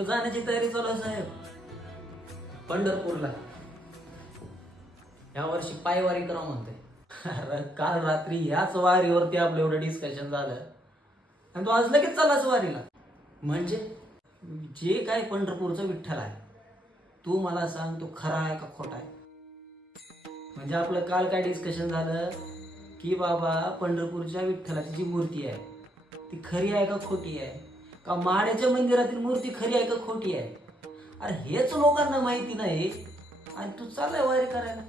कुठं जाण्याची तयारी चालू आहे साहेब? पंढरपूरला यावर्षी पायवारी करा म्हणते. अरे काल रात्री याच वारीवरती आपलं एवढं डिस्कशन झालं आणि तू आज लगेच चाललास वारीला. म्हणजे जे काय पंढरपूरचा विठ्ठल आहे तू मला सांग, तो खरा आहे का खोटा आहे? म्हणजे आपलं काल काय डिस्कशन झालं की बाबा पंढरपूरच्या विठ्ठलाची जी मूर्ती आहे ती खरी आहे का खोटी आहे, का माड्याच्या मंदिरातील मूर्ती खरी आहे का खोटी आहे? अरे हेच लोकांना माहिती नाही आणि तू चाललाय वारी करायला.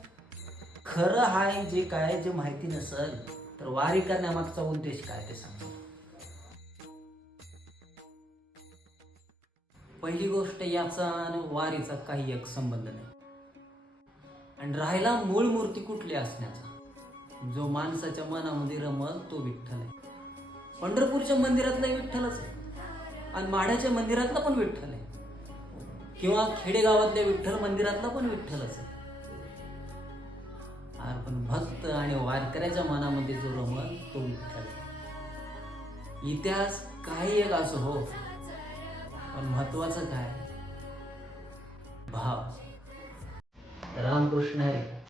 खरं हाय जे काय जे माहिती नसल तर वारी करण्यामागचा उद्देश काय ते सांग. पहिली गोष्ट, याचा आणि वारीचा काही एक संबंध नाही. आणि राहिला मूळ मूर्ती कुठली असण्याचा, जो माणसाच्या मनामध्ये रमल तो विठ्ठल आहे. पंढरपूरच्या मंदिरातला विठ्ठलच आहे आणि माढ्याच्या मंदिरातला पण विठ्ठल आहे, किंवा खेडेगावातल्या विठ्ठल मंदिरातला पण विठ्ठलच आहे. पण भक्त आणि वारकऱ्याच्या मनामध्ये जो रमल तो विठ्ठल आहे. इतिहास काही एक असो हो, पण महत्वाचं काय? भाव. रामकृष्ण हरी.